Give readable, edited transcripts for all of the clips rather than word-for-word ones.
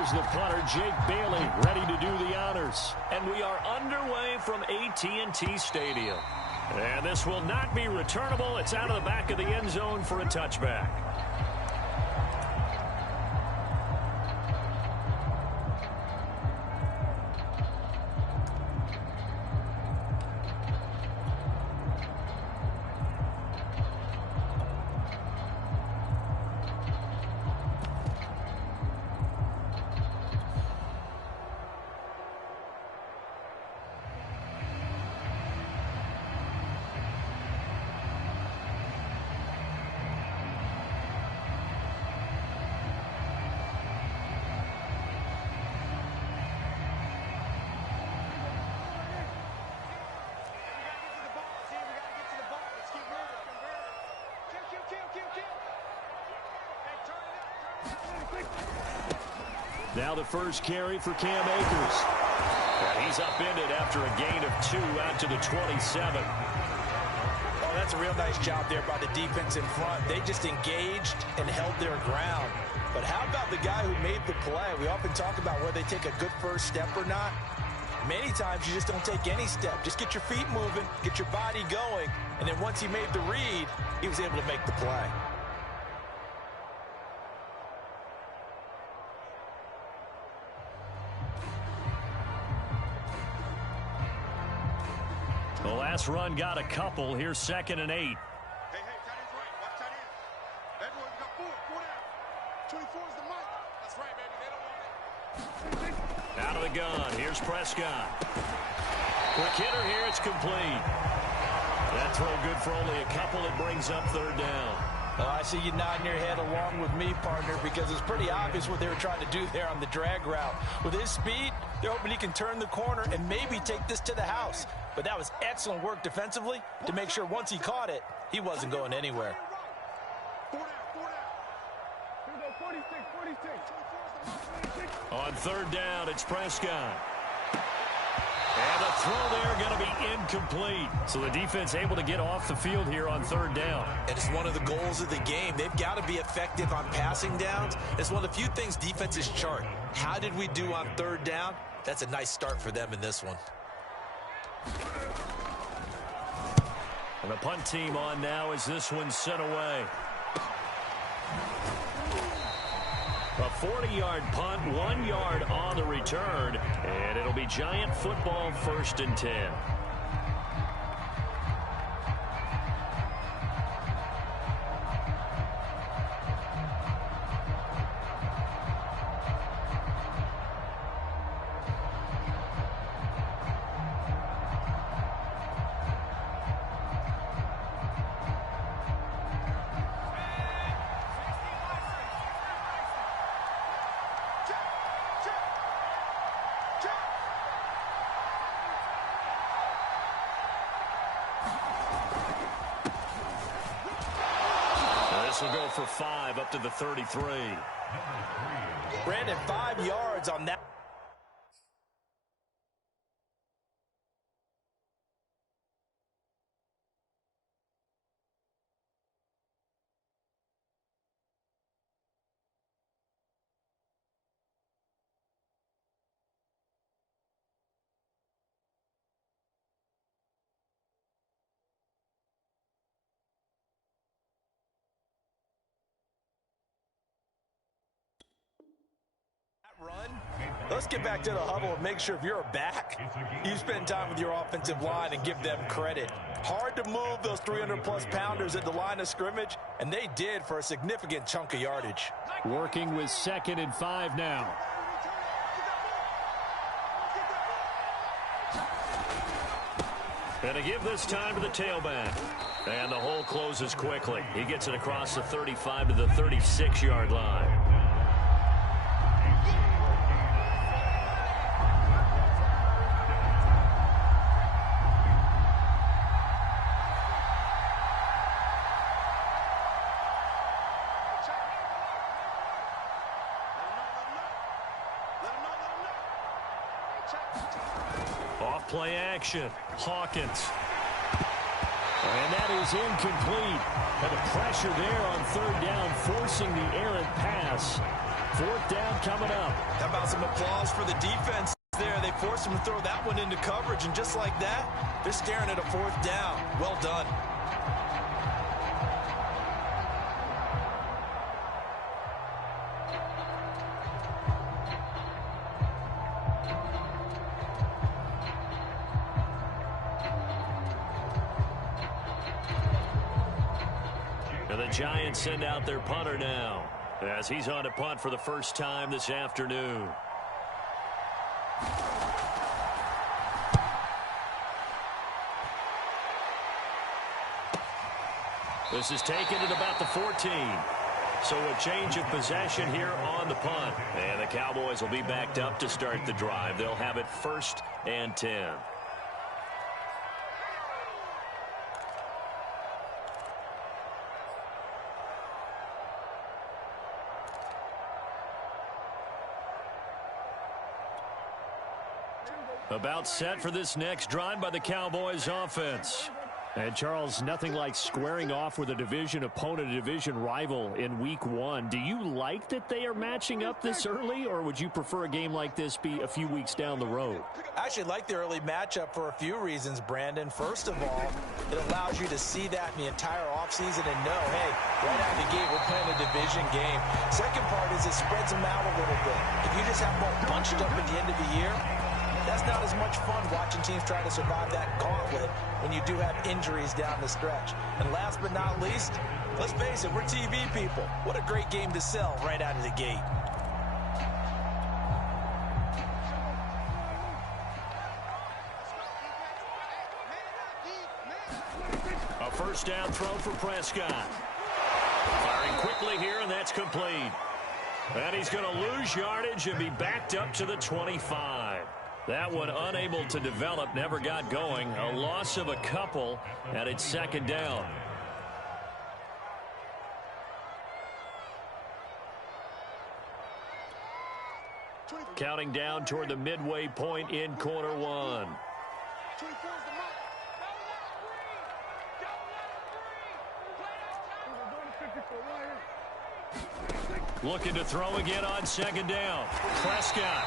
Here's the punter, Jake Bailey, ready to do the honors. And we are underway from AT&T Stadium. And this will not be returnable. It's out of the back of the end zone for a touchback. Now the first carry for Cam Akers. And he's upended after a gain of 2 out to the 27. Oh, that's a real nice job there by the defense in front. They just engaged and held their ground. But how about the guy who made the play? We often talk about whether they take a good first step or not. Many times you just don't take any step. Just get your feet moving, get your body going, and then once he made the read, he was able to make the play. The last run got a couple. Here's 2nd and 8. Hey, tight end's right. Watch tight end. Everyone, we got 4 down. 24 is the mic. That's right, baby. They don't want it. Out of the gun. Here's Prescott. Quick hitter here. It's complete. That throw good for only a couple. It brings up 3rd down. I see you nodding your head along with me, partner, because it's pretty obvious what they were trying to do there on the drag route. With his speed, they're hoping he can turn the corner and maybe take this to the house. But that was excellent work defensively to make sure once he caught it, he wasn't going anywhere. 4 down. 46. On 3rd down, it's Prescott. And the throw there going to be incomplete. So the defense able to get off the field here on 3rd down. And it's one of the goals of the game. They've got to be effective on passing downs. It's one of the few things defenses chart. How did we do on 3rd down? That's a nice start for them in this one. And the punt team on now as this one's sent away. A 40-yard punt, 1 yard on the return, and it'll be Giant football 1st and 10. This will go for 5 up to the 33. Brandon, 5 yards on that. Run. Let's get back to the huddle and make sure if you're a back, you spend time with your offensive line and give them credit. Hard to move those 300-plus pounders at the line of scrimmage, and they did for a significant chunk of yardage. Working with 2nd and 5 now. And to give this time to the tailback. And the hole closes quickly. He gets it across the 35 to the 36-yard line. Off play action. Hawkins. And that is incomplete. And the pressure there on third down, forcing the errant pass. Fourth down coming up. How about some applause for the defense there? They forced him to throw that one into coverage, and just like that, they're staring at a fourth down. Well done. And the Giants send out their punter now, as he's on to punt for the first time this afternoon. This is taken at about the 14. So a change of possession here on the punt. And the Cowboys will be backed up to start the drive. They'll have it 1st and 10. About set for this next drive by the Cowboys offense. And Charles, nothing like squaring off with a division opponent, a division rival in week 1. Do you like that they are matching up this early, or would you prefer a game like this be a few weeks down the road? I actually like the early matchup for a few reasons, Brandon. First of all, it allows you to see that in the entire offseason and know, hey, right out of the gate, we're playing a division game. Second part is it spreads them out a little bit. If you just have them all bunched up at the end of the year, that's not as much fun watching teams try to survive that gauntlet when you do have injuries down the stretch. And last but not least, let's face it, we're TV people. What a great game to sell right out of the gate. A first down throw for Prescott. Firing quickly here, and that's complete. And he's going to lose yardage and be backed up to the 25. That one unable to develop, never got going. A loss of a couple, and it's second down. Counting down toward the midway point in quarter 1. Looking to throw again on second down. Prescott.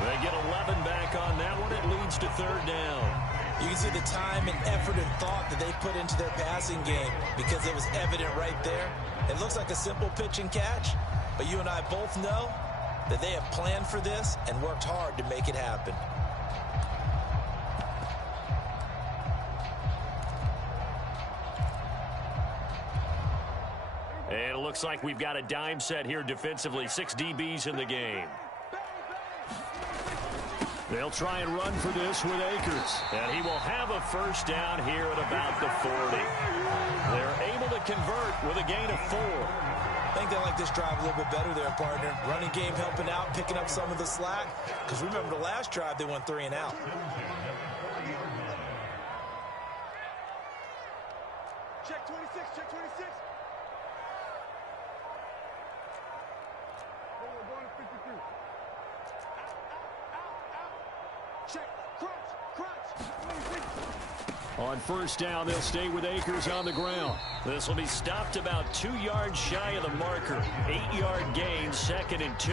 They get 11 back on that one. It leads to third down. You can see the time and effort and thought that they put into their passing game because it was evident right there. It looks like a simple pitch and catch, but you and I both know that they have planned for this and worked hard to make it happen. And it looks like we've got a dime set here defensively. 6 DBs in the game. They'll try and run for this with Akers. And he will have a first down here at about the 40. They're able to convert with a gain of 4. I think they like this drive a little bit better there, partner. Running game helping out, picking up some of the slack. Because remember the last drive, they went 3 and out. Check 26, check 26. Going to 53. Check, crunch. On first down, they'll stay with Akers on the ground. This will be stopped about 2 yards shy of the marker. 8-yard gain, 2nd and 2.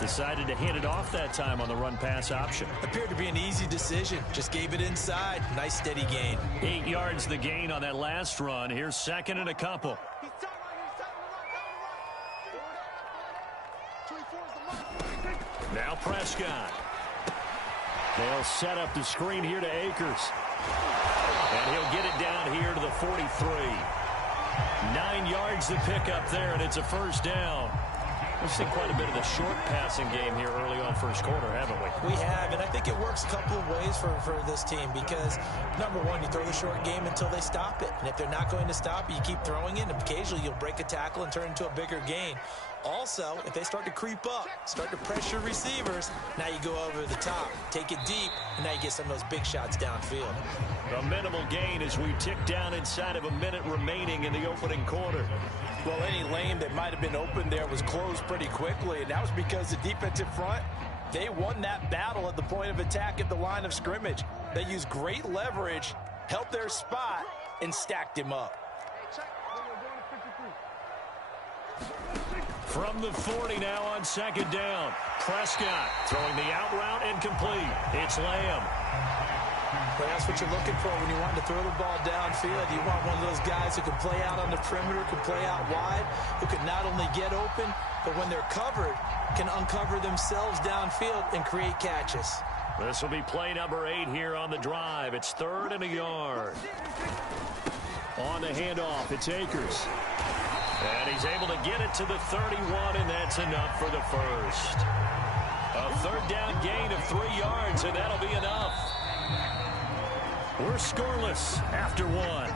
Decided to hand it off that time on the run-pass option. Appeared to be an easy decision. Just gave it inside. Nice steady gain. 8 yards the gain on that last run. Here's 2nd and a couple. Now Prescott. They'll set up the screen here to Akers. And he'll get it down here to the 43. 9 yards the pickup there, and it's a first down. We've seen quite a bit of the short passing game here early on first quarter, haven't we? We have, and I think it works a couple of ways for this team because, number one, you throw the short game until they stop it. And if they're not going to stop it, you keep throwing it, and occasionally you'll break a tackle and turn it into a bigger gain. Also, if they start to creep up, start to pressure receivers, now you go over the top, take it deep, and now you get some of those big shots downfield. A minimal gain as we tick down inside of a minute remaining in the opening quarter. Well, any lane that might have been open there was closed pretty quickly, and that was because the defensive front, they won that battle at the point of attack at the line of scrimmage. They used great leverage held their spot, and stacked him up. From the 40 now on second down. Prescott throwing the out route incomplete. It's Lamb. Well, that's what you're looking for when you want to throw the ball downfield. You want one of those guys who can play out on the perimeter, can play out wide, who can not only get open, but when they're covered, can uncover themselves downfield and create catches. This will be play number 8 here on the drive. It's 3rd and a yard. On the handoff, it's Akers. And he's able to get it to the 31, and that's enough for the first. A 3rd down gain of 3 yards, and that'll be enough. We're scoreless after 1.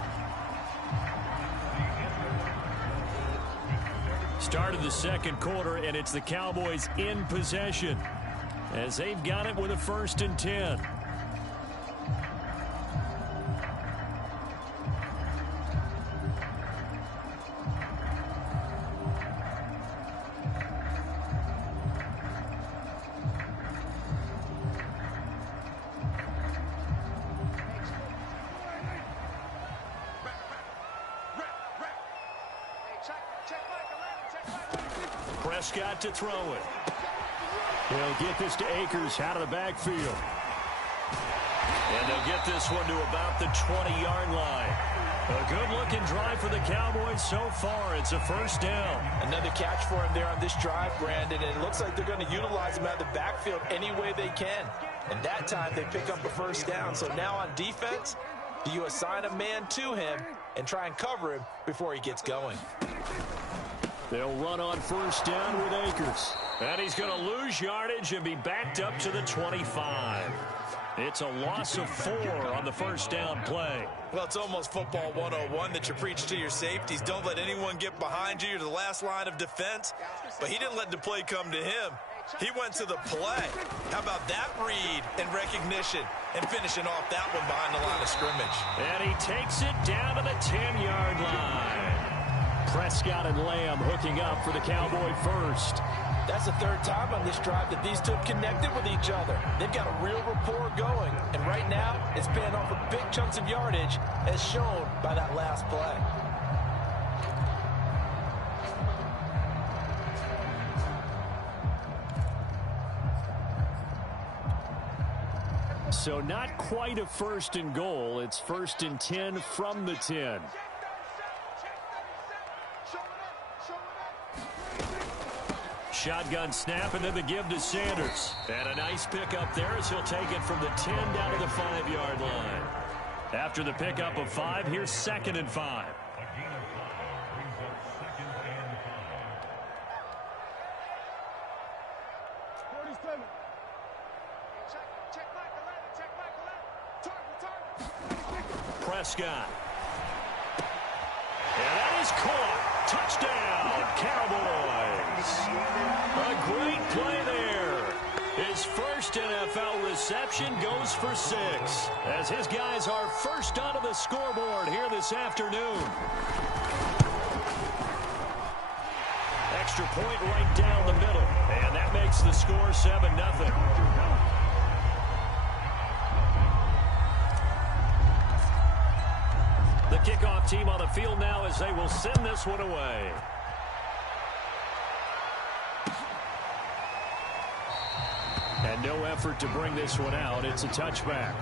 Start of the second quarter, and it's the Cowboys in possession as they've got it with a 1st and 10. Prescott to throw it. He'll get this to Akers out of the backfield. And they'll get this one to about the 20-yard line. A good-looking drive for the Cowboys so far. It's a 1st down. Another catch for him there on this drive, Brandon, and it looks like they're going to utilize him out of the backfield any way they can. And that time they pick up a 1st down. So now on defense, do you assign a man to him and try and cover him before he gets going? They'll run on 1st down with Akers. And he's going to lose yardage and be backed up to the 25. It's a loss of 4 on the 1st down play. Well, it's almost football 101 that you preach to your safeties. Don't let anyone get behind you. You're the last line of defense. But he didn't let the play come to him. He went to the play. How about that read and recognition and finishing off that one behind the line of scrimmage? And he takes it down to the 10-yard line. Prescott and Lamb hooking up for the Cowboy first. That's the 3rd time on this drive that these two have connected with each other. They've got a real rapport going. And right now, it's paying off with big chunks of yardage, as shown by that last play. So not quite a 1st and goal. It's 1st and 10 from the 10. Shotgun snap, and then the give to Sanders. And a nice pickup there as he'll take it from the 10 down to the 5-yard line. After the pickup of 5, here's 2nd and 5. Prescott. And that is caught. Touchdown, Cowboys. A great play there. His first NFL reception goes for 6 as his guys are first onto the scoreboard here this afternoon. Extra point right down the middle, and that makes the score 7-0. The kickoff team on the field now as they will send this one away. And no effort to bring this one out. It's a touchback.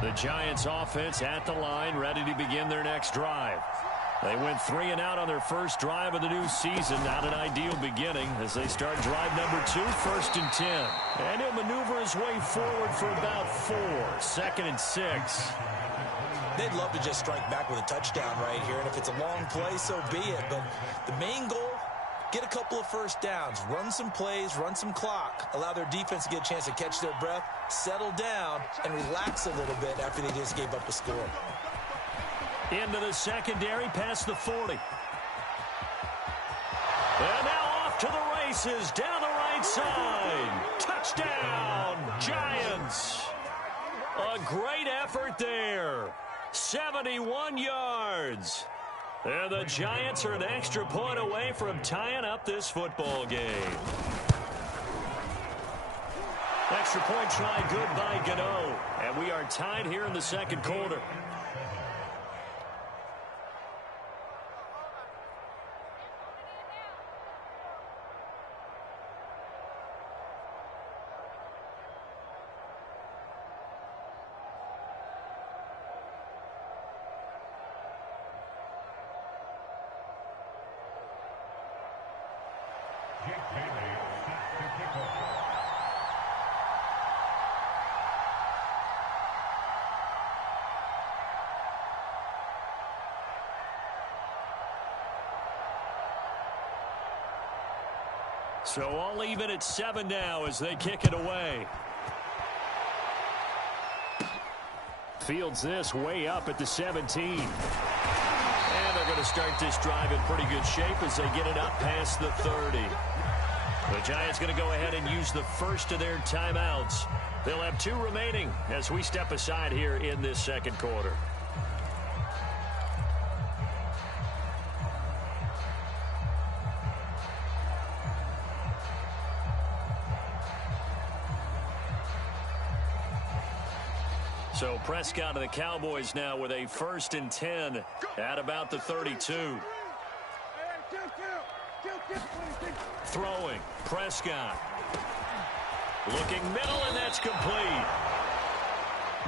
The Giants offense at the line, ready to begin their next drive. They went 3 and out on their first drive of the new season. Not an ideal beginning as they start drive number 2, 1st and 10. And he'll maneuver his way forward for about 4, 2nd and 6. They'd love to just strike back with a touchdown right here, and if it's a long play, so be it. But the main goal get a couple of first downs, run some plays, run some clock, allow their defense to get a chance to catch their breath, settle down, and relax a little bit after they just gave up a score. Into the secondary, past the 40. And now off to the races, down the right side. Touchdown, Giants. A great effort there. 71 yards. And the Giants are an extra point away from tying up this football game. Extra point try good by Gano. And we are tied here in the second quarter. So all even at 7 now as they kick it away. Fields this way up at the 17. And they're going to start this drive in pretty good shape as they get it up past the 30. The Giants going to go ahead and use the first of their timeouts. They'll have 2 remaining as we step aside here in this second quarter. So Prescott of the Cowboys now with a 1st and 10 at about the 32. Throwing, Prescott. Looking middle, and that's complete.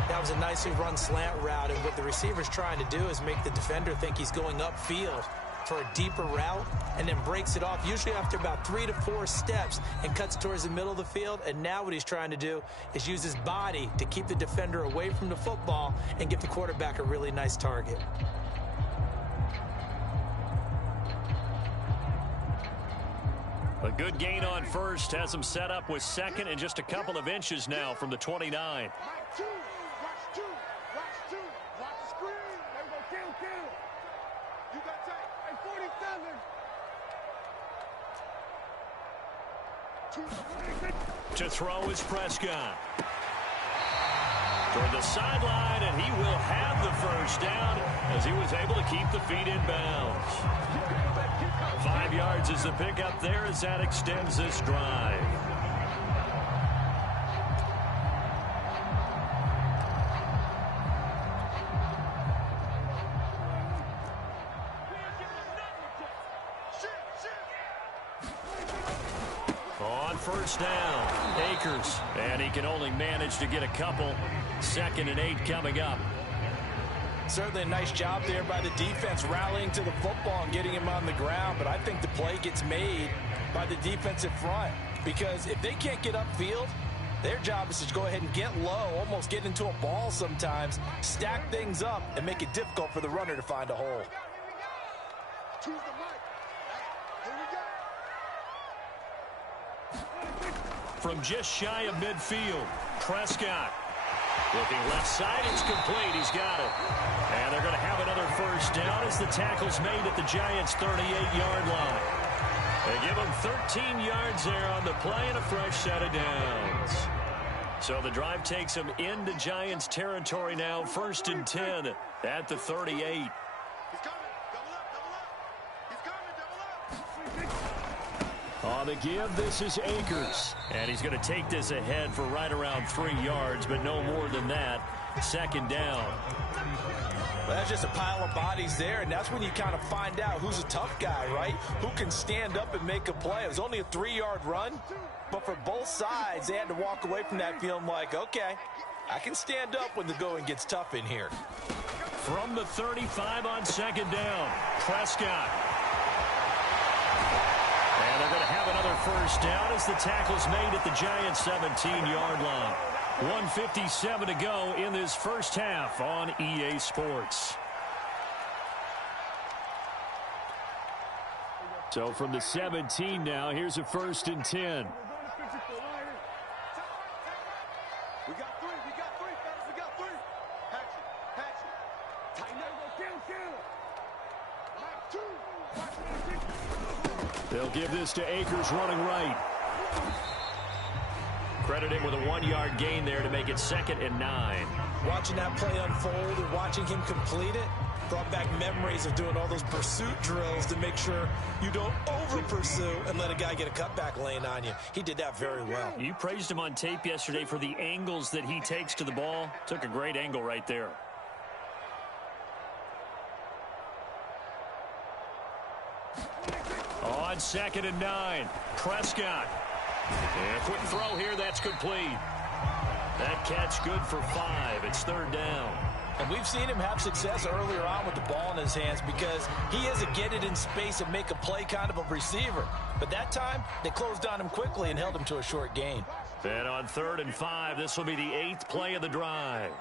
That was a nicely run slant route, and what the receiver's trying to do is make the defender think he's going upfield for a deeper route, and then breaks it off, usually after about 3 to 4 steps, and cuts towards the middle of the field. And now what he's trying to do is use his body to keep the defender away from the football and give the quarterback a really nice target. A good gain on first, has him set up with second and just a couple of inches now from the 29. To throw is Prescott. Toward the sideline, and he will have the first down as he was able to keep the feet in bounds. 5 yards is the pickup there as that extends this drive. On first down, Akers, and he can only manage to get a couple. 2nd and 8 coming up. Certainly a nice job there by the defense rallying to the football and getting him on the ground, but I think the play gets made by the defensive front, because if they can't get upfield, their job is to go ahead and get low, almost get into a ball sometimes, stack things up, and make it difficult for the runner to find a hole. From just shy of midfield, Prescott. Looking left side, it's complete. He's got it. And they're going to have another first down as the tackle's made at the Giants' 38-yard line. They give them 13 yards there on the play and a fresh set of downs. So the drive takes them into Giants territory now, 1st and 10 at the 38. On the give, this is Akers. And he's going to take this ahead for right around 3 yards, but no more than that. 2nd down. Well, that's just a pile of bodies there, and that's when you kind of find out who's a tough guy, right? Who can stand up and make a play. It was only a 3-yard run, but for both sides, they had to walk away from that feeling like, okay, I can stand up when the going gets tough in here. From the 35 on 2nd down, Prescott. And they're going to have another first down as the tackle's made at the Giants' 17-yard line. 1:57 to go in this first half on EA Sports. So from the 17 now, here's a 1st and 10. We got three, fellas, we got three. Hatch it. Tighten up, kill. They'll give this to Akers running right. Credit him with a 1-yard gain there to make it 2nd and 9. Watching that play unfold and watching him complete it brought back memories of doing all those pursuit drills to make sure you don't over-pursue and let a guy get a cutback lane on you. He did that very well. You praised him on tape yesterday for the angles that he takes to the ball. Took a great angle right there. On 2nd and 9, Prescott. And quick throw here, that's complete. That catch good for 5. It's 3rd down. And we've seen him have success earlier on with the ball in his hands because he is a get it in space and make a play kind of a receiver. But that time, they closed on him quickly and held him to a short gain. And on 3rd and 5, this will be the 8th play of the drive.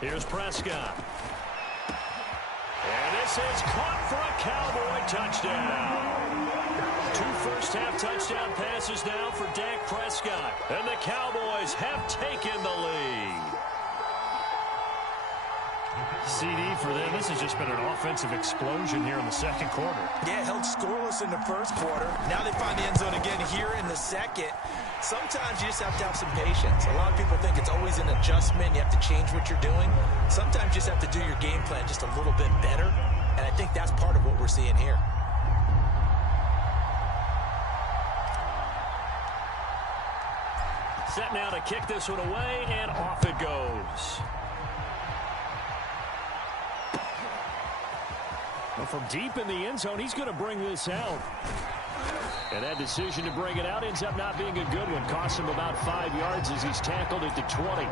Here's Prescott. And this is caught for a Cowboy touchdown. 2 first-half touchdown passes now for Dak Prescott. And the Cowboys have taken the lead. CD for them. This has just been an offensive explosion here in the 2nd quarter. Yeah, held scoreless in the 1st quarter. Now they find the end zone again here in the 2nd. Sometimes you just have to have some patience. A lot of people think it's always an adjustment. You have to change what you're doing. Sometimes you just have to do your game plan just a little bit better. And I think that's part of what we're seeing here. Set now to kick this one away, and off it goes. Well, from deep in the end zone, he's going to bring this out. And that decision to bring it out ends up not being a good one. Costs him about 5 yards as he's tackled at the 20.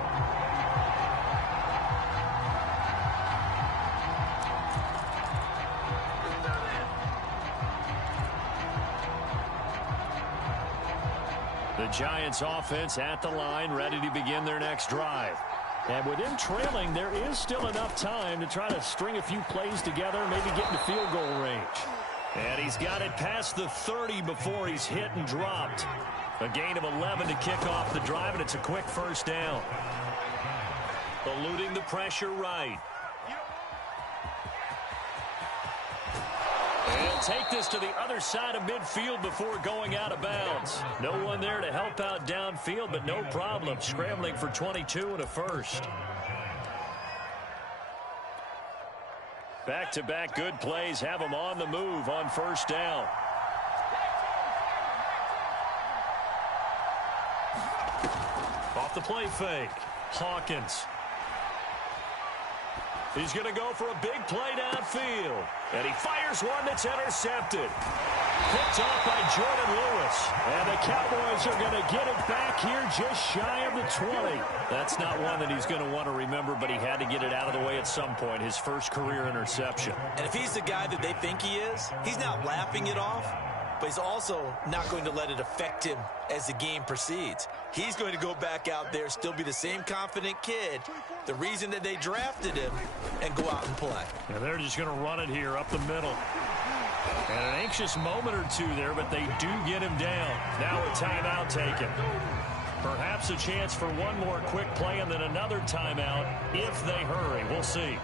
The Giants offense at the line, ready to begin their next drive. And with him trailing, there is still enough time to try to string a few plays together, maybe get into field goal range. And he's got it past the 30 before he's hit and dropped. A gain of 11 to kick off the drive, and it's a quick 1st down. Eluding the pressure right. And he'll take this to the other side of midfield before going out of bounds. No one there to help out downfield, but no problem. Scrambling for 22 and a 1st. Back-to-back good plays have him on the move on 1st down. Off the play fake. Hawkins. He's going to go for a big play downfield. And he fires one that's intercepted. Picked off by Jordan Lewis. And the Cowboys are going to get it back here just shy of the 20. That's not one that he's going to want to remember, but he had to get it out of the way at some point. His first career interception. And if he's the guy that they think he is, he's not laughing it off, but he's also not going to let it affect him as the game proceeds. He's going to go back out there, still be the same confident kid, the reason that they drafted him, and go out and play. And they're just going to run it here up the middle. And an anxious moment or two there, but they do get him down. Now a timeout taken. Perhaps a chance for one more quick play and then another timeout if they hurry. We'll see.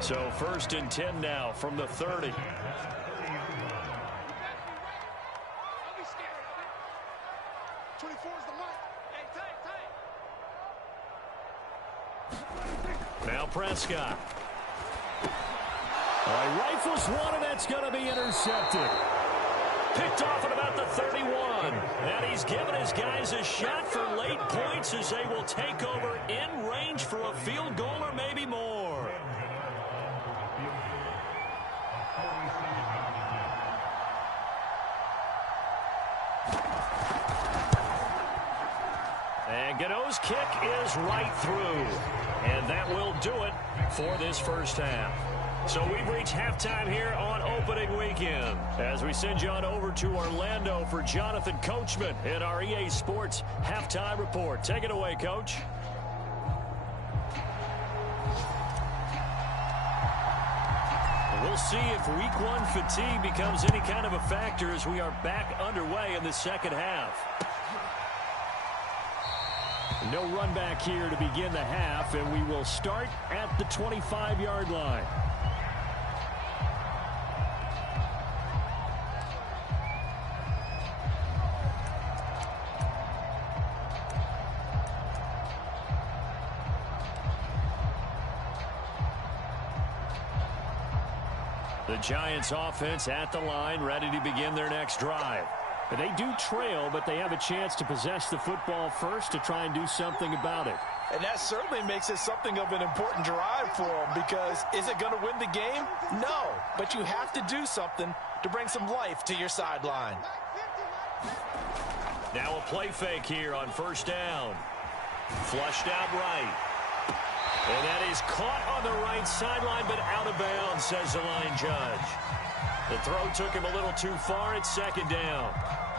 So 1st and 10 now from the 30. Now Prescott. He rifles one, and that's going to be intercepted. Picked off at about the 31. And he's given his guys a shot for late points as they will take over in range for a field goal or maybe more. And Gano's kick is right through. And that will do it for this 1st half. So we've reached halftime here on opening weekend as we send you on over to Orlando for Jonathan Coachman in our EA Sports Halftime Report. Take it away, Coach. We'll see if week one fatigue becomes any kind of a factor as we are back underway in the second half. No run back here to begin the half, and we will start at the 25-yard line. The Giants offense at the line, ready to begin their next drive. They do trail, but they have a chance to possess the football first to try and do something about it. And that certainly makes it something of an important drive for them, because is it going to win the game? No, but you have to do something to bring some life to your sideline. Now a play fake here on first down. Flushed out right. And that is caught on the right sideline, but out of bounds, says the line judge. The throw took him a little too far. It's second down.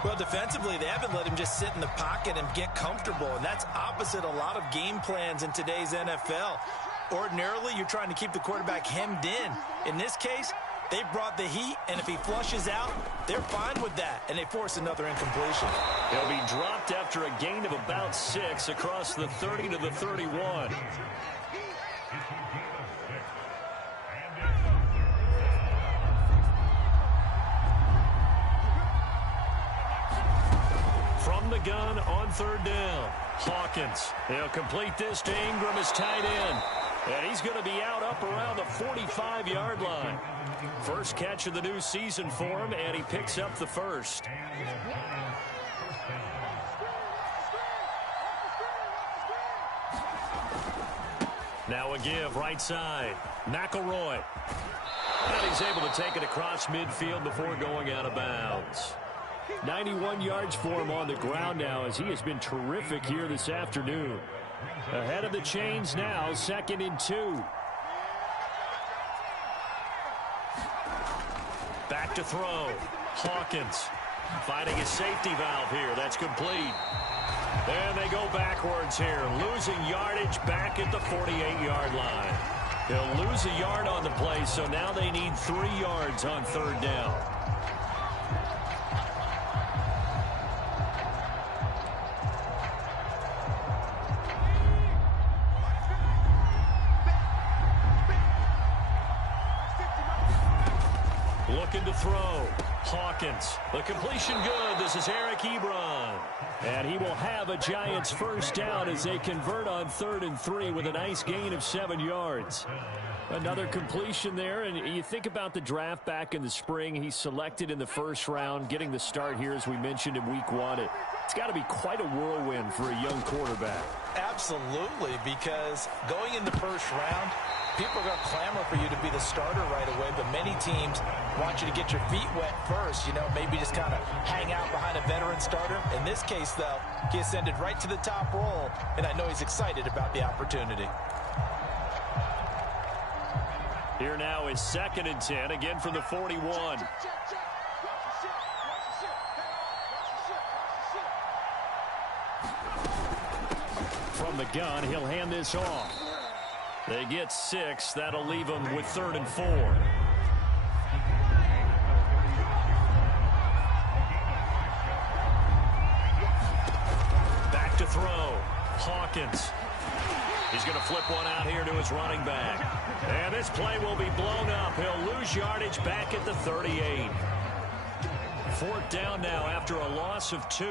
Well, defensively, they haven't let him just sit in the pocket and get comfortable, and that's opposite a lot of game plans in today's NFL. Ordinarily, you're trying to keep the quarterback hemmed in. In this case, they brought the heat, and if he flushes out, they're fine with that, and they force another incompletion. He'll be dropped after a gain of about 6 across the 30 to the 31. From the gun on third down, Hawkins. He'll complete this to Ingram as tight end. And he's going to be out up around the 45-yard line. First catch of the new season for him, and he picks up the first. Now a give right side. McElroy. And he's able to take it across midfield before going out of bounds. 91 yards for him on the ground now, as he has been terrific here this afternoon. Ahead of the chains now, 2nd and 2. Back to throw. Hawkins finding his safety valve here. That's complete. And they go backwards here, losing yardage back at the 48-yard line. They'll lose a yard on the play, so now they need 3 yards on third down. Looking to throw. Hawkins. The completion good. This is Eric Ebron. And he will have a Giants first down as they convert on 3rd and 3 with a nice gain of 7 yards. Another completion there, and you think about the draft back in the spring. He's selected in the first round, getting the start here, as we mentioned, in week 1. It's got to be quite a whirlwind for a young quarterback. Absolutely, because going in the first round, people are going to clamor for you to be the starter right away, but many teams want you to get your feet wet first, maybe just kind of hang out behind a veteran starter. In this case, though, he ascended right to the top roll, and I know he's excited about the opportunity. Here now is 2nd and 10, again from the 41. From the gun, he'll hand this off. They get 6. That'll leave them with 3rd and 4. Back to throw. Hawkins. He's going to flip one out here to his running back. And this play will be blown up. He'll lose yardage back at the 38. 4th down now after a loss of 2.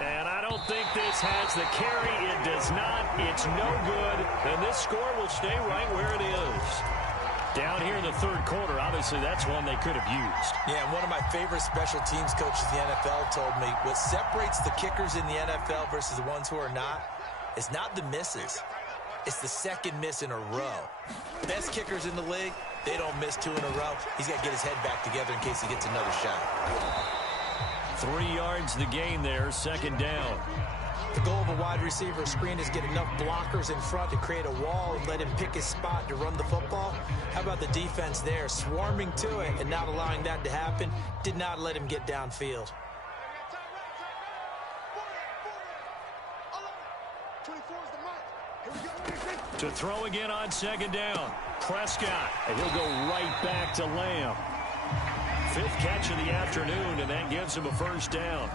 And I don't think this has the carry. It does not. It's no good. And this score will stay right where it is. Down here in the 3rd quarter, obviously that's one they could have used. Yeah, and one of my favorite special teams coaches in the NFL told me what separates the kickers in the NFL versus the ones who are not is not the misses. It's the second miss in a row. Best kickers in the league, they don't miss 2 in a row. He's got to get his head back together in case he gets another shot. 3 yards the gain there, 2nd down. The goal of a wide receiver screen is get enough blockers in front to create a wall and let him pick his spot to run the football. How about the defense there, swarming to it and not allowing that to happen? Did not let him get downfield. 24 is the mic. Here we go. To throw again on second down. Prescott, and he'll go right back to Lamb. 5th catch of the afternoon, and that gives him a first down.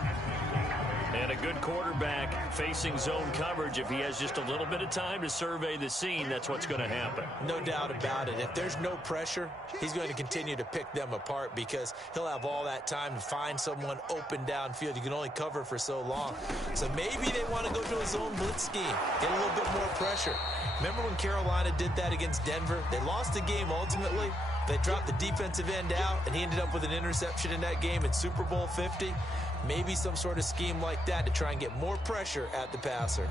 And a good quarterback facing zone coverage. If he has just a little bit of time to survey the scene, that's what's going to happen. No doubt about it. If there's no pressure, he's going to continue to pick them apart because he'll have all that time to find someone open downfield. You can only cover for so long. So maybe they want to go to a zone blitz scheme, get a little bit more pressure. Remember when Carolina did that against Denver? They lost the game ultimately. They dropped the defensive end out, and he ended up with an interception in that game in Super Bowl 50. Maybe some sort of scheme like that to try and get more pressure at the passer.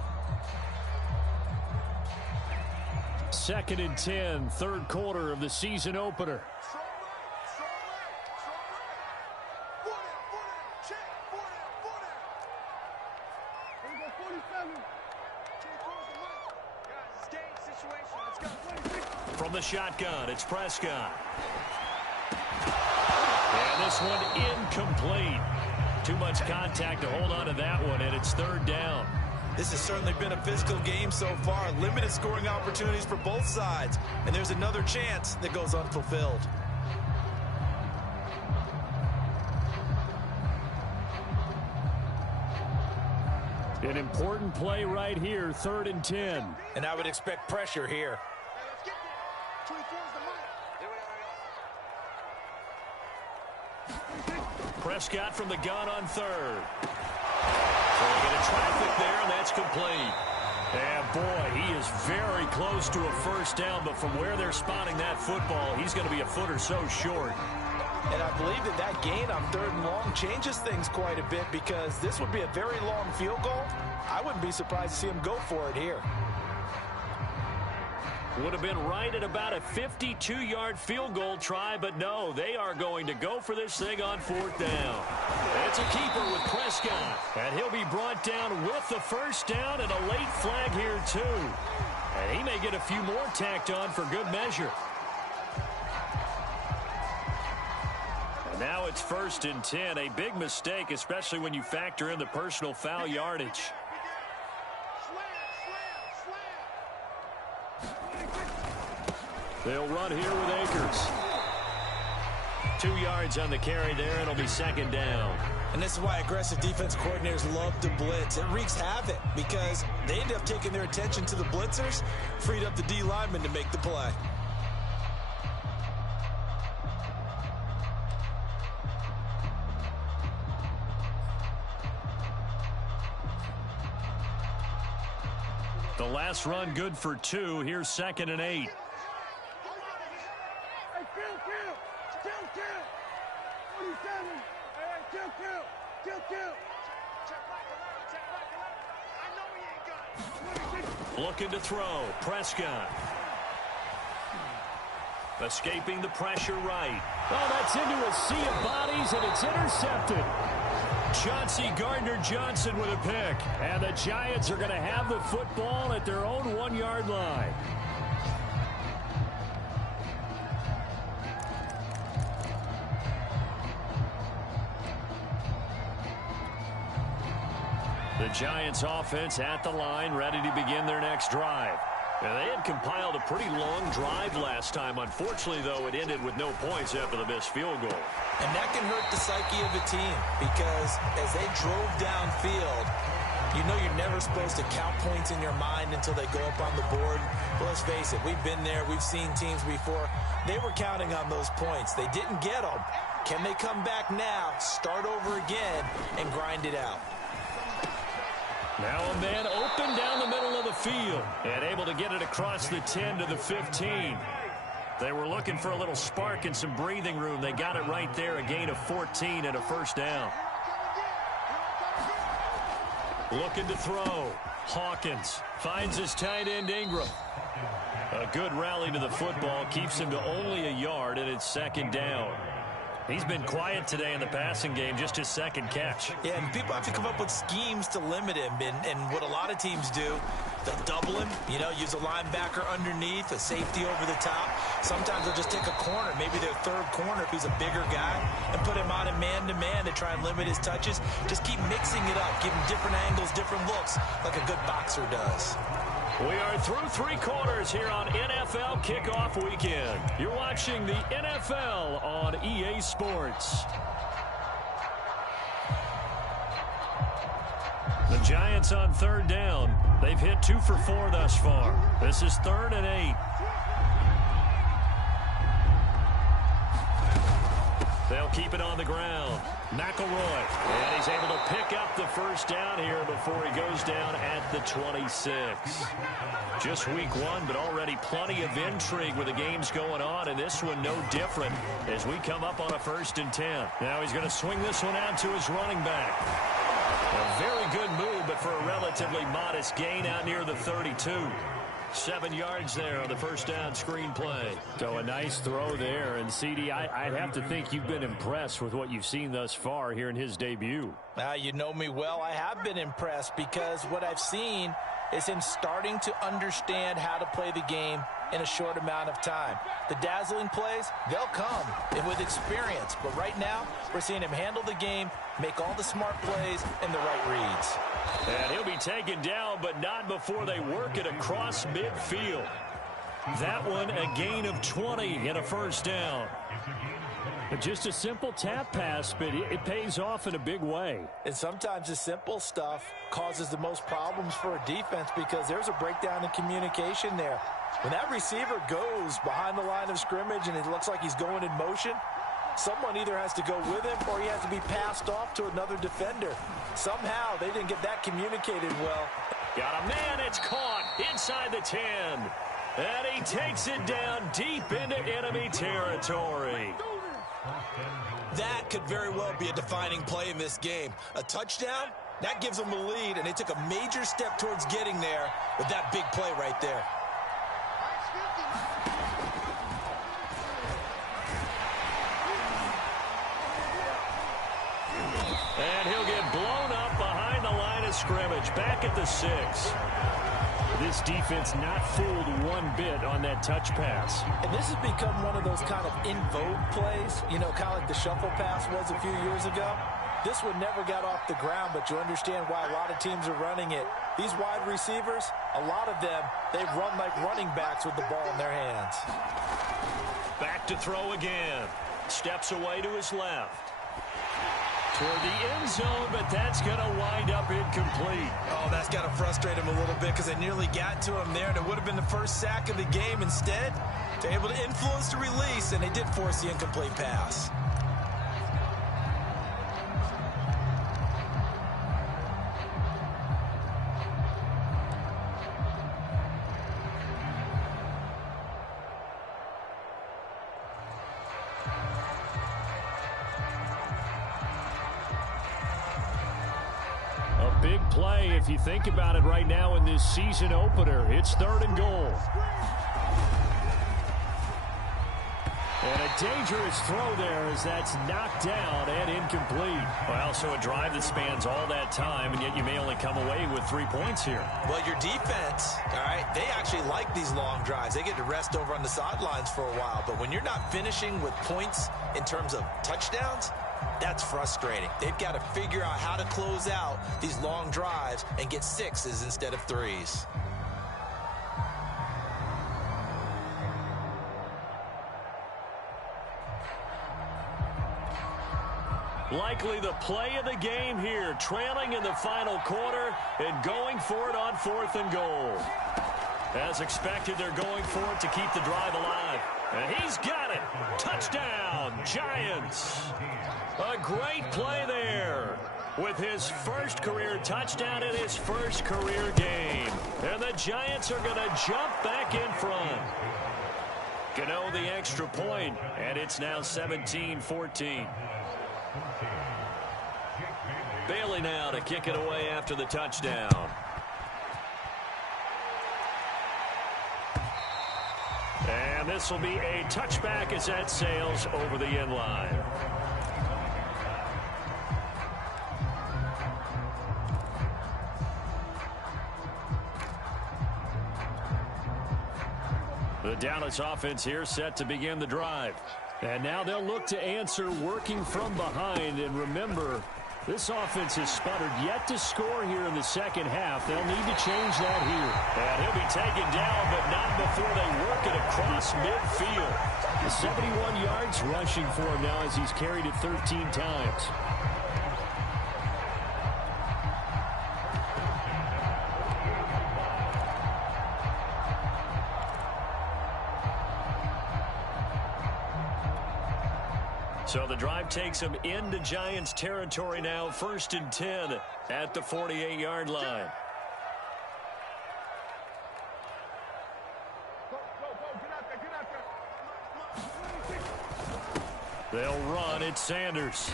2nd and 10, 3rd quarter of the season opener. From the shotgun, it's Prescott. And this one incomplete. Too much contact to hold on to that one, and it's 3rd down. This has certainly been a physical game so far. Limited scoring opportunities for both sides. And there's another chance that goes unfulfilled. An important play right here, 3rd and 10. And I would expect pressure here. Prescott from the gun on 3rd. So a bit of traffic there, and that's complete. And boy, he is very close to a first down, but from where they're spotting that football, he's going to be a foot or so short. And I believe that gain on 3rd and long changes things quite a bit because this would be a very long field goal. I wouldn't be surprised to see him go for it here. Would have been right at about a 52-yard field goal try, but no, they are going to go for this thing on 4th down. It's a keeper with Prescott, and he'll be brought down with the first down and a late flag here too. And he may get a few more tacked on for good measure. And now it's 1st and 10, a big mistake, especially when you factor in the personal foul yardage. They'll run here with Akers. 2 yards on the carry there, and it'll be 2nd down. And this is why aggressive defense coordinators love to blitz. It wreaks havoc because they end up taking their attention to the blitzers, freed up the D lineman to make the play. The last run good for 2. Here's 2nd and 8. Looking to throw. Prescott. Escaping the pressure right. Oh, that's into a sea of bodies, and it's intercepted. Chauncey Gardner-Johnson with a pick. And the Giants are going to have the football at their own 1-yard line. The Giants offense at the line, ready to begin their next drive. And they had compiled a pretty long drive last time. Unfortunately, though, it ended with no points after the missed field goal. And that can hurt the psyche of a team because as they drove downfield, you know you're never supposed to count points in your mind until they go up on the board. But let's face it, we've been there. We've seen teams before. They were counting on those points. They didn't get them. Can they come back now, start over again, and grind it out? Now a man open down the middle of the field and able to get it across the 10 to the 15. They were looking for a little spark and some breathing room. They got it right there, a gain of 14 and a first down. Looking to throw. Hawkins finds his tight end Ingram. A good rally to the football keeps him to only a yard, and it's 2nd down. He's been quiet today in the passing game, just his 2nd catch. Yeah, and people have to come up with schemes to limit him. And what a lot of teams do They'll double him, use a linebacker underneath, a safety over the top. Sometimes they'll just take a corner, maybe their third corner if he's a bigger guy, and put him on a man-to-man to try and limit his touches. Just keep mixing it up, give him different angles, different looks, like a good boxer does. We are through 3 quarters here on NFL Kickoff Weekend. You're watching the NFL on EA Sports. The Giants on 3rd down. They've hit 2 for 4 thus far. This is 3rd and 8. They'll keep it on the ground. McElroy. And he's able to pick up the first down here before he goes down at the 26. Just week 1, but already plenty of intrigue with the games going on, and this one no different as we come up on a 1st and 10. Now he's going to swing this one out to his running back. A very good move, but for a relatively modest gain out near the 32. 7 yards there on the first down screen play. So a nice throw there. And, CD, I'd have to think you've been impressed with what you've seen thus far here in his debut. You know me well. I have been impressed because what I've seen is him starting to understand how to play the game in a short amount of time. The dazzling plays, they'll come and with experience. But right now, we're seeing him handle the game, make all the smart plays and the right reads. And he'll be taken down, but not before they work it across midfield. That one a gain of 20 and a first down. But just a simple tap pass, but it pays off in a big way. And sometimes the simple stuff causes the most problems for a defense because there's a breakdown in communication there. When that receiver goes behind the line of scrimmage and it looks like he's going in motion, someone either has to go with him or he has to be passed off to another defender. Somehow they didn't get that communicated well. Got a man, it's caught inside the 10. And he takes it down deep into enemy territory. That could very well be a defining play in this game. A touchdown, that gives them the lead, and they took a major step towards getting there with that big play right there. And he'll get blown up behind the line of scrimmage, back at the 6. This defense not fooled one bit on that touch pass. And this has become one of those kind of in vogue plays, kind of like the shuffle pass was a few years ago. This one never got off the ground, but you understand why a lot of teams are running it. These wide receivers, a lot of them, they run like running backs with the ball in their hands. Back to throw again. Steps away to his left. Toward the end zone, but that's going to wind up incomplete. Oh, that's got to frustrate him a little bit because they nearly got to him there, and it would have been the first sack of the game. Instead, they're able to influence the release, and they did force the incomplete pass. Big play if you think about it right now in this season opener. It's 3rd and goal. And a dangerous throw there as that's knocked down and incomplete. Well, so a drive that spans all that time, and yet you may only come away with 3 points here. Well, your defense, all right, they actually like these long drives. They get to rest over on the sidelines for a while. But when you're not finishing with points in terms of touchdowns, that's frustrating. They've got to figure out how to close out these long drives and get 6s instead of 3s. Likely the play of the game here, trailing in the final quarter and going for it on 4th and goal. As expected, they're going for it to keep the drive alive. And he's got it. Touchdown, Giants. A great play there with his first career touchdown in his first career game. And the Giants are going to jump back in front. Gano the extra point, and it's now 17-14. Bailey now to kick it away after the touchdown. And this will be a touchback as that sails over the end line. The Dallas offense here set to begin the drive. And now they'll look to answer working from behind. And remember, this offense has sputtered yet to score here in the second half. They'll need to change that here. And he'll be taken down, but not before they work it across midfield. 71 yards rushing for him now as he's carried it 13 times. So the drive takes them into Giants territory now, 1st and 10 at the 48-yard line. They'll run. It's Sanders.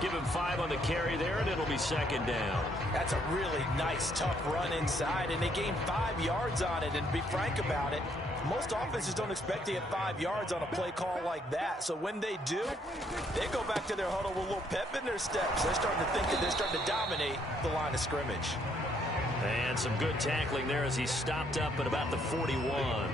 Give him 5 on the carry there, and it'll be 2nd down. That's a really nice, tough run inside, and they gained 5 yards on it. And to be frank about it, most offenses don't expect to get 5 yards on a play call like that. So when they do, they go back to their huddle with a little pep in their steps. They're starting to think that they're starting to dominate the line of scrimmage. And some good tackling there as he stopped up at about the 41.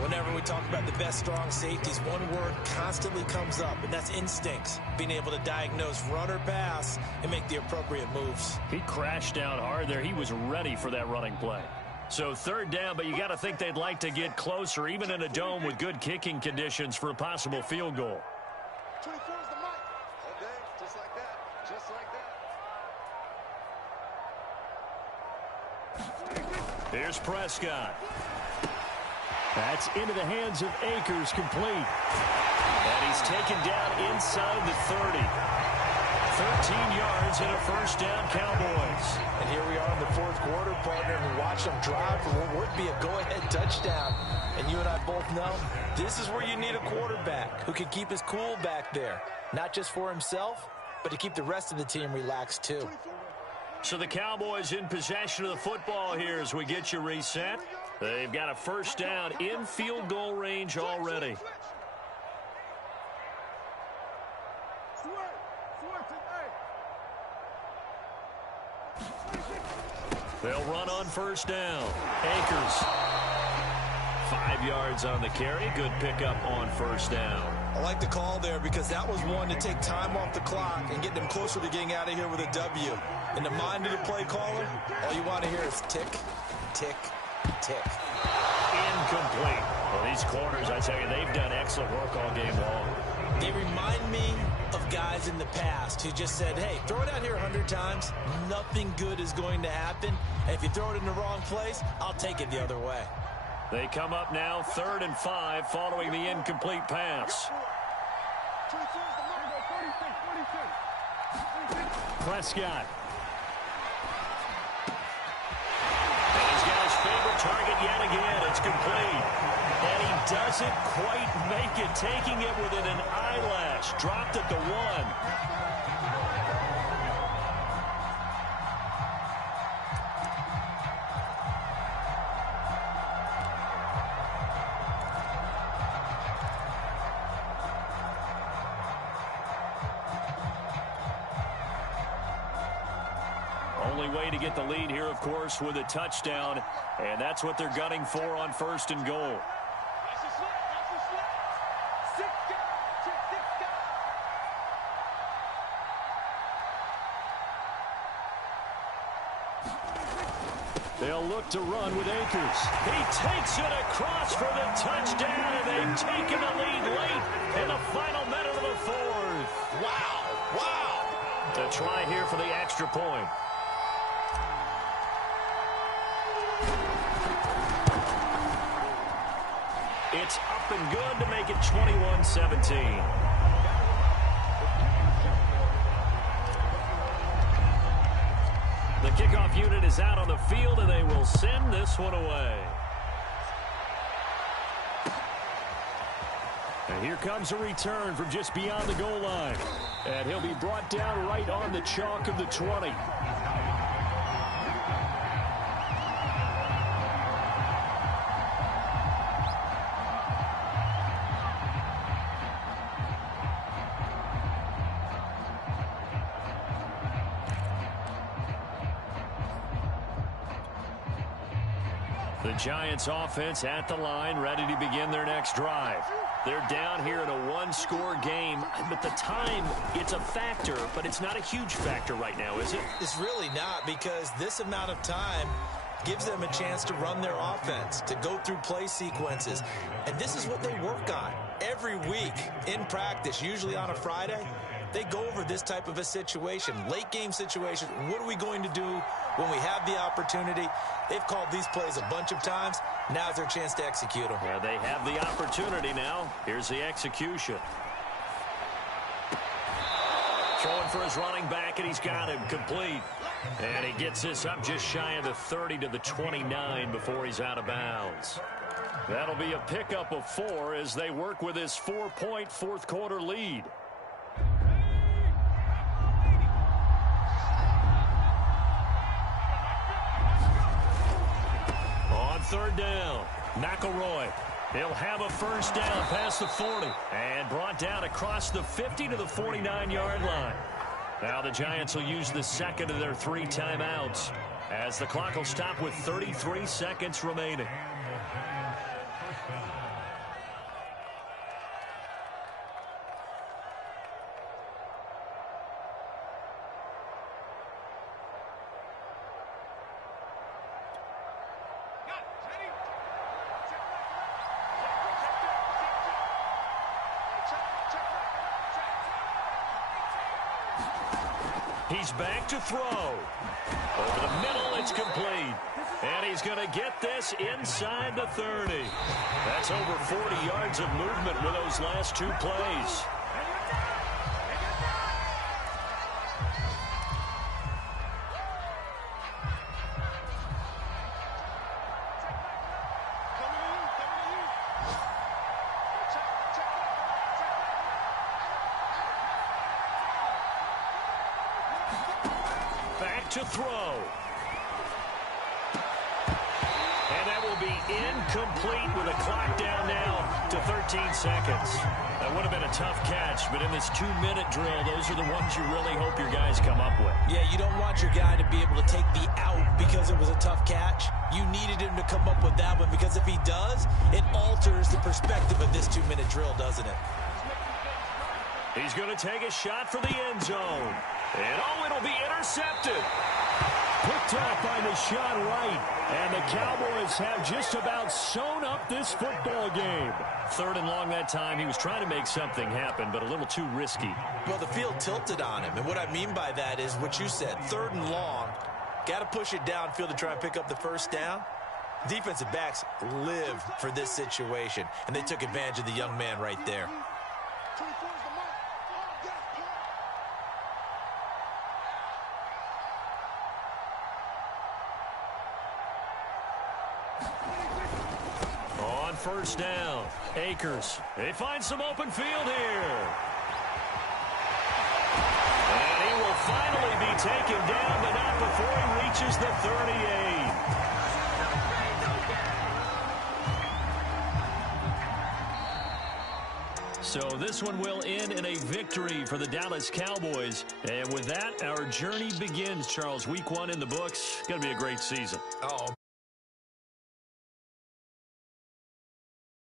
Whenever we talk about the best strong safeties, one word constantly comes up, and that's instincts. Being able to diagnose run or pass and make the appropriate moves. He crashed down hard there. He was ready for that running play. So 3rd down, but you got to think they'd like to get closer, even in a dome with good kicking conditions for a possible field goal. 24 is the mic. All day, just like that. Just like that. Here's Prescott. That's into the hands of Akers, complete. And he's taken down inside the 30. 13 yards and a 1st down, Cowboys. And here we are in the 4th quarter, partner, and watch them drive for what would be a go-ahead touchdown. And you and I both know this is where you need a quarterback who can keep his cool back there. Not just for himself, but to keep the rest of the team relaxed too. So the Cowboys in possession of the football here as we get you reset. They've got a 1st down in field goal range already. They'll run on 1st down. Akers. 5 yards on the carry. Good pickup on 1st down. I like the call there because that was one to take time off the clock and get them closer to getting out of here with a W. In the mind of the play caller, all you want to hear is tick, tick, tick. Incomplete. Well, these corners, I tell you, they've done excellent work all game long. They remind me of guys in the past who just said, hey, throw it out here 100 times. Nothing good is going to happen. And if you throw it in the wrong place, I'll take it the other way. They come up now 3rd and 5 following the incomplete pass. Prescott. And he's got his favorite target yet again. It's complete. And he doesn't quite make it, taking it within an eyelash. Dropped at the 1. Only way to get the lead here, of course, with a touchdown. And that's what they're gunning for on 1st and goal. They'll look to run with Akers. He takes it across for the touchdown, and they've taken the lead late in the final minute of the 4th. Wow, wow. To try here for the extra point. It's up and good to make it 21-17. The kickoff unit is out on the field, and they will send this one away. And here comes a return from just beyond the goal line. And he'll be brought down right on the chalk of the 20. The Giants offense at the line, ready to begin their next drive. They're down here in a one-score game, but the time, it's a factor, but it's not a huge factor right now, is it? It's really not, because this amount of time gives them a chance to run their offense, to go through play sequences. And this is what they work on every week in practice, usually on a Friday. They go over this type of a situation, late game situation. What are we going to do when we have the opportunity? They've called these plays a bunch of times. Now's their chance to execute them. Yeah, they have the opportunity now. Here's the execution. Throwing for his running back, and he's got him complete. And he gets this up just shy of the 30 to the 29 before he's out of bounds. That'll be a pickup of 4 as they work with his 4-point fourth-quarter lead. On third down, McElroy. He'll have a first down past the 40 and brought down across the 50 to the 49-yard line. Now the Giants will use the second of their 3 timeouts as the clock will stop with 33 seconds remaining. He's back to throw. Over the middle, it's complete. And he's going to get this inside the 30. That's over 40 yards of movement with those last 2 plays. Back to throw. And that will be incomplete with a clock down now to 13 seconds. That would have been a tough catch, but in this 2-minute drill, those are the ones you really hope your guys come up with. Yeah, you don't want your guy to be able to take the out because it was a tough catch. You needed him to come up with that one, because if he does, it alters the perspective of this 2-minute drill, doesn't it? He's going to take a shot for the end zone. And, oh, it'll be intercepted. Picked off by the shot right. And the Cowboys have just about sewn up this football game. 3rd and long that time. He was trying to make something happen, but a little too risky. Well, the field tilted on him. And what I mean by that is what you said. 3rd and long. Got to push it downfield to try and pick up the first down. Defensive backs live for this situation. And they took advantage of the young man right there. On first down, Akers. They find some open field here. And he will finally be taken down, but not before he reaches the 38. So this one will end in a victory for the Dallas Cowboys. And with that, our journey begins, Charles. Week 1 in the books. It's going to be a great season. Oh.